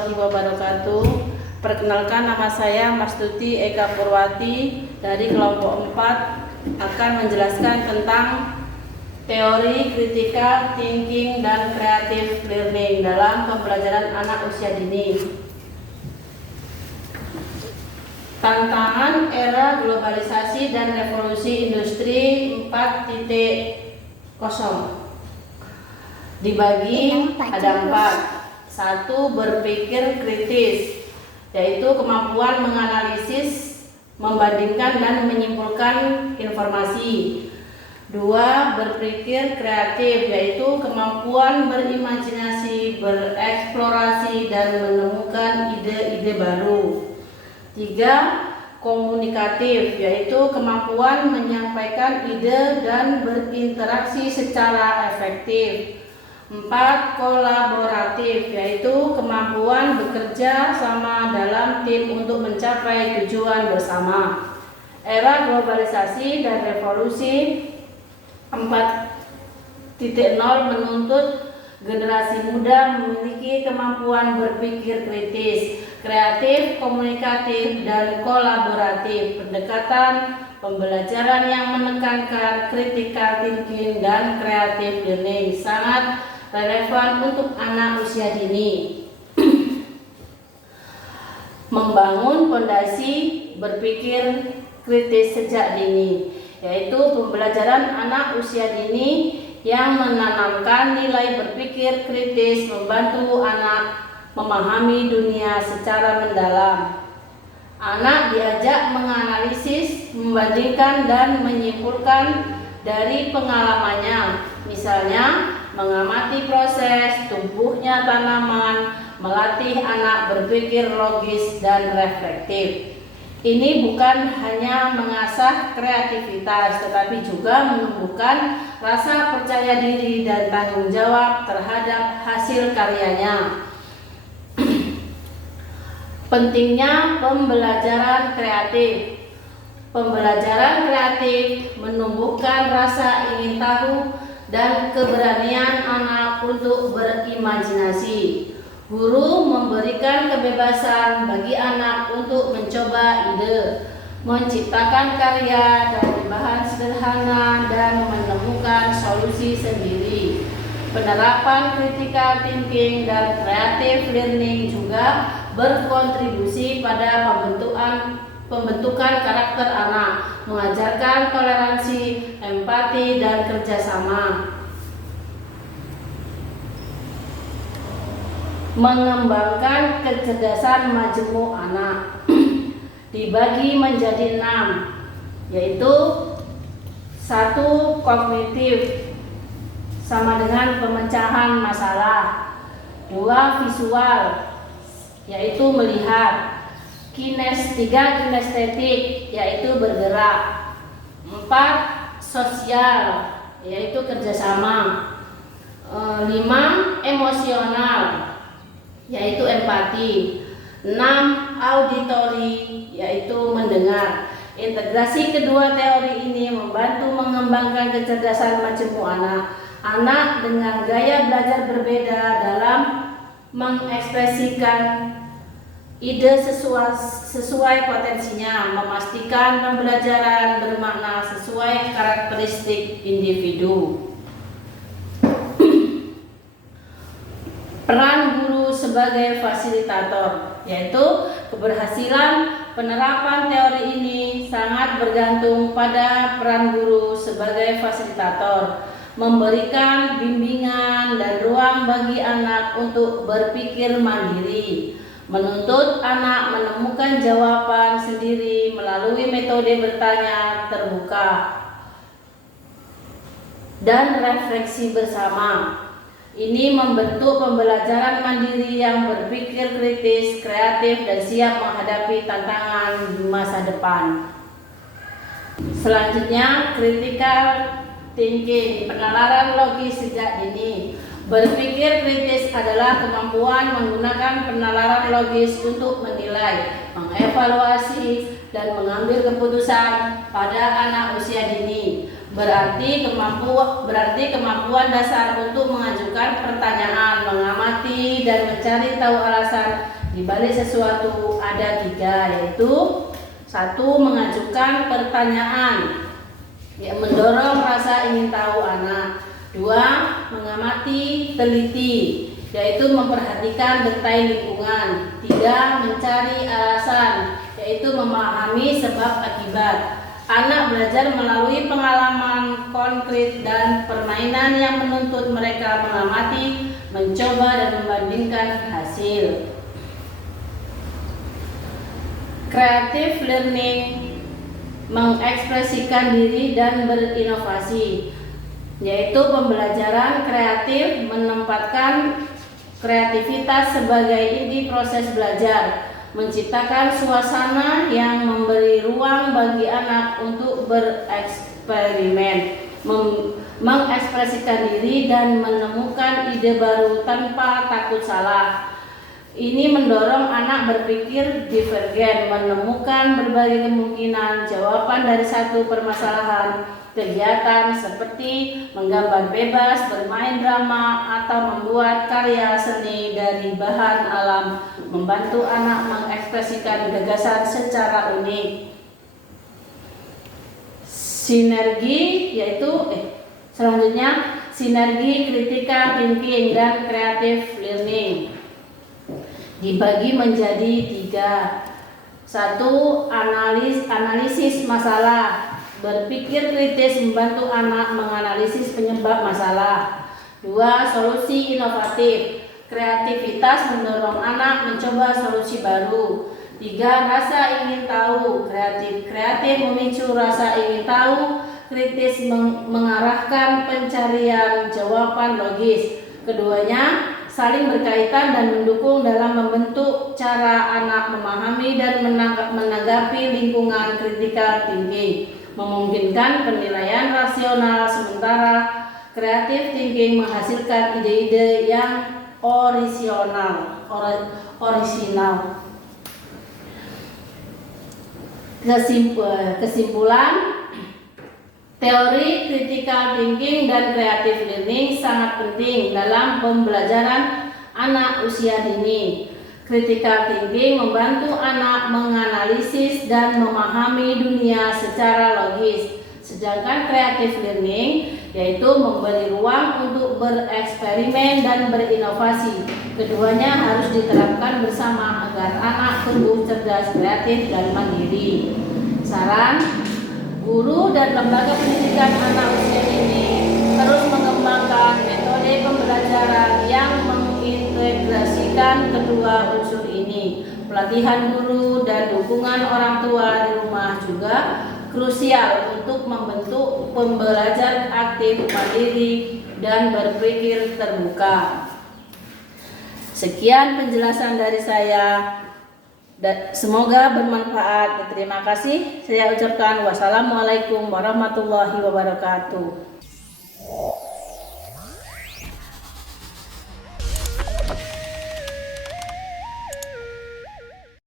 warahmatullahi wabarakatuh. Perkenalkan, nama saya Mastuti Eka Purwati dari kelompok 4 akan menjelaskan tentang teori critical thinking dan creative learning dalam pembelajaran anak usia dini. Tantangan era globalisasi dan revolusi industri 4.0 dibagi ada 4. 1. Berpikir kritis, yaitu kemampuan menganalisis, membandingkan dan menyimpulkan informasi. 2. Berpikir kreatif, yaitu kemampuan berimajinasi, bereksplorasi dan menemukan ide-ide baru. 3. Komunikatif, yaitu kemampuan menyampaikan ide dan berinteraksi secara efektif. 4. Kolaboratif, yaitu kemampuan bekerja sama dalam tim untuk mencapai tujuan bersama. Era globalisasi dan revolusi 4.0 menuntut generasi muda memiliki kemampuan berpikir kritis, kreatif, komunikatif, dan kolaboratif. Pendekatan pembelajaran yang menekankan critical thinking dan creative learning sangat relevan untuk anak usia dini. Membangun fondasi berpikir kritis sejak dini, yaitu pembelajaran anak usia dini yang menanamkan nilai berpikir kritis, membantu anak memahami dunia secara mendalam. Anak diajak menganalisis, membandingkan dan menyimpulkan dari pengalamannya, misalnya mengamati proses tumbuhnya tanaman, melatih anak berpikir logis dan reflektif. Ini bukan hanya mengasah kreativitas, tetapi juga menumbuhkan rasa percaya diri dan tanggung jawab terhadap hasil karyanya. Pentingnya pembelajaran kreatif. Pembelajaran kreatif menumbuhkan rasa ingin tahu dan keberanian anak untuk berimajinasi. Guru memberikan kebebasan bagi anak untuk mencoba ide, menciptakan karya dari bahan sederhana dan menemukan solusi sendiri. Penerapan critical thinking dan creative learning juga berkontribusi pada pembentukan karakter anak, mengajarkan toleransi, empati, dan kerjasama. Mengembangkan kecerdasan majemuk anak dibagi menjadi 6, yaitu 1. Kognitif, sama dengan pemecahan masalah. 2. Visual, yaitu melihat. 3. Kinestetik, yaitu bergerak. 4. Sosial, yaitu kerjasama. 5. Emosional, yaitu empati. 6. Auditori, yaitu mendengar. Integrasi kedua teori ini membantu mengembangkan kecerdasan majemuk anak. Anak dengan gaya belajar berbeda dalam mengekspresikan ide sesuai potensinya, memastikan pembelajaran bermakna sesuai karakteristik individu. Peran guru sebagai fasilitator, yaitu keberhasilan penerapan teori ini sangat bergantung pada peran guru sebagai fasilitator, memberikan bimbingan dan ruang bagi anak untuk berpikir mandiri, menuntut anak menemukan jawaban sendiri melalui metode bertanya terbuka dan refleksi bersama. Ini membentuk pembelajaran mandiri yang berpikir kritis, kreatif, dan siap menghadapi tantangan di masa depan. Selanjutnya, critical thinking, penalaran logis sejak dini. Berpikir kritis adalah kemampuan menggunakan penalaran logis untuk menilai, mengevaluasi, dan mengambil keputusan pada anak usia dini. berarti kemampuan dasar untuk mengajukan pertanyaan, mengamati dan mencari tahu alasan di balik sesuatu ada 3, yaitu 1. Mengajukan pertanyaan yang mendorong rasa ingin tahu anak. 2. Mengamati teliti, yaitu memperhatikan detail lingkungan. 3. Mencari alasan, yaitu memahami sebab akibat. Anak belajar melalui pengalaman konkret dan permainan yang menuntut mereka mengamati, mencoba dan membandingkan hasil. Creative learning mengekspresikan diri dan berinovasi, yaitu pembelajaran kreatif menempatkan kreativitas sebagai inti proses belajar, menciptakan suasana yang memberi ruang bagi anak untuk bereksperimen, mengekspresikan diri dan menemukan ide baru tanpa takut salah. Ini mendorong anak berpikir divergen, menemukan berbagai kemungkinan jawaban dari satu permasalahan. Kegiatan seperti menggambar bebas, bermain drama, atau membuat karya seni dari bahan alam membantu anak mengekspresikan gagasan secara unik. Sinergi, yaitu selanjutnya sinergi critical thinking dan creative learning dibagi menjadi 3. 1. Analisis masalah. Berpikir kritis membantu anak menganalisis penyebab masalah. 2. Solusi inovatif. Kreativitas mendorong anak mencoba solusi baru. 3. Rasa ingin tahu. Kreatif memicu rasa ingin tahu. Kritis mengarahkan pencarian jawaban logis. Keduanya saling berkaitan dan mendukung dalam membentuk cara anak memahami dan menanggapi lingkungan. Critical thinking memungkinkan penilaian rasional, sementara creative thinking menghasilkan ide-ide yang orisinal. Kesimpulan, teori critical thinking dan creative learning sangat penting dalam pembelajaran anak usia dini. Critical thinking membantu anak menganalisis dan memahami dunia secara logis, sedangkan creative learning yaitu memberi ruang untuk bereksperimen dan berinovasi. Keduanya harus diterapkan bersama agar anak tumbuh cerdas, kreatif, dan mandiri. Saran, guru dan lembaga pendidikan anak usia dini terus mengembangkan metode pembelajaran yang mengintegrasikan kedua unsur ini. Pelatihan guru dan dukungan orang tua di rumah juga krusial untuk membentuk pembelajar aktif, mandiri, dan berpikir terbuka. Sekian penjelasan dari saya. Semoga bermanfaat. Terima kasih. Saya ucapkan wassalamualaikum warahmatullahi wabarakatuh.